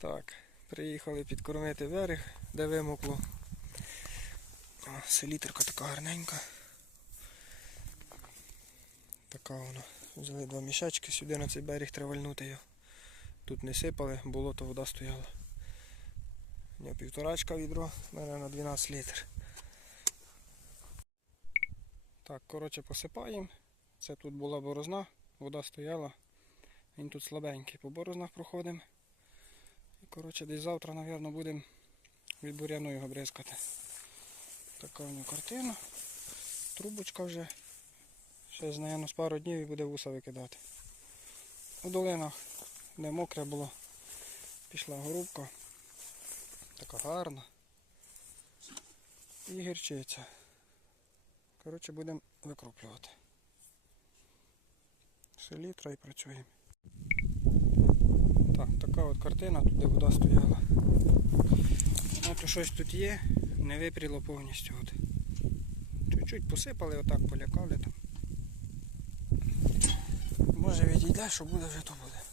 Так, приїхали підкормити берег, де вимокло. О, селітрка така гарненька. Така вона. Взяли два мішечки, сюди на цей берег треба вальнути його. Тут не сипали, болото вода стояла. У нього півторачка відро, в мене на 12 літр. Так, коротше, посипаємо. Це тут була борозна, вода стояла. Він тут слабенький. По борознах проходимо. Коротше, десь завтра, мабуть, будемо від буряну його бризкати. Така у нього картина. Трубочка вже. Ще, мабуть, з пару днів і буде вуса викидати. У долинах, де мокре було, пішла горубка. Така гарна. І гірчиця. Коротше, будемо викроплювати. Селітра і працюємо. От картина, туди вода стояла. От щось тут є, не випріло повністю. От. Чуть-чуть посипали, отак полякали там. Може відійде, що буде, вже то буде.